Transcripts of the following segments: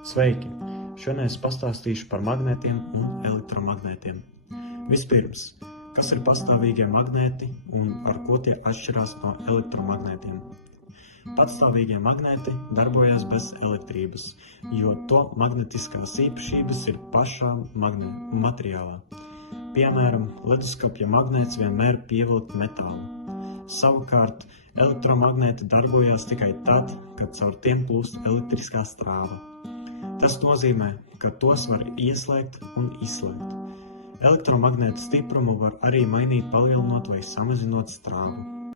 Sveiki! Šodien es pastāstīšu par magnētiem un elektromagnētiem. Vispirms, kas ir pastāvīgie magnēti un ar ko tie atšķirās no elektromagnētiem? Patstāvīgie magnēti darbojas bez elektrības, jo to magnetiskās īpašības ir pašā materiālā. Piemēram, leduskapja magnēts vienmēr pievilkt metālu. Savukārt, elektromagnēti darbojas tikai tad, kad caur tiem plūst elektriskā strāva. Tas nozīmē, ka tos var ieslēgt un izslēgt. Elektromagnēta stiprumu var arī mainīt, palielinot vai samazinot strāvu.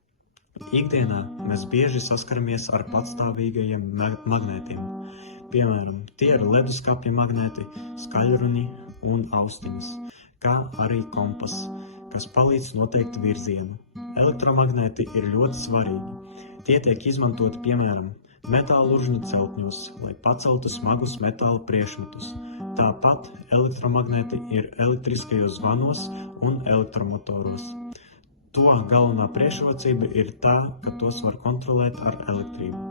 Ikdienā mēs bieži saskaramies ar patstāvīgajiem magnētiem. Piemēram, tie ir leduskapja magnēti, skaļruni un austiņas, kā arī kompas, kas palīdz noteikt virzienu. Elektromagnēti ir ļoti svarīgi. Tie tiek izmantoti, piemēram, metāluržņu celtņos, lai paceltu smagus metāla priekšmetus. Tāpat elektromagnēti ir elektriskajos zvanos un elektromotoros. To galvenā priekšrocība ir tā, ka tos var kontrolēt ar elektrību.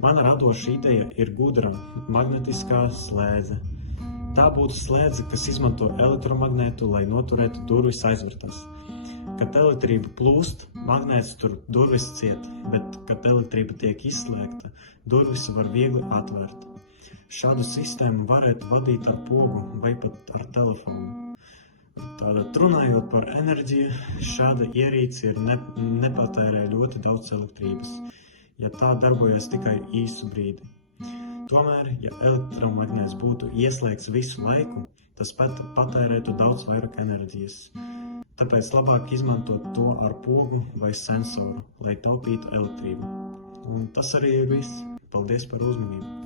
Mana radoša ideja ir gudra magnetiskā slēdze. Tā būtu slēdze, kas izmanto elektromagnētu, lai noturētu durvis aizvērtas. Kad elektrība plūst, magnēts tur durvis ciet, bet, kad elektrība tiek izslēgta, durvis var viegli atvērt. Šādu sistēmu varētu vadīt ar pogu vai pat ar telefonu. Tātad, runājot par enerģiju, šāda ierīce nepatērē ļoti daudz elektrības, ja tā darbojas tikai īsu brīdi. Tomēr, ja elektromagnēts būtu ieslēgts visu laiku, tas patērētu daudz vairāk enerģijas. Tāpēc labāk izmantot to ar pogu vai sensoru, lai taupītu elektrību. Un tas arī ir viss. Paldies par uzmanību!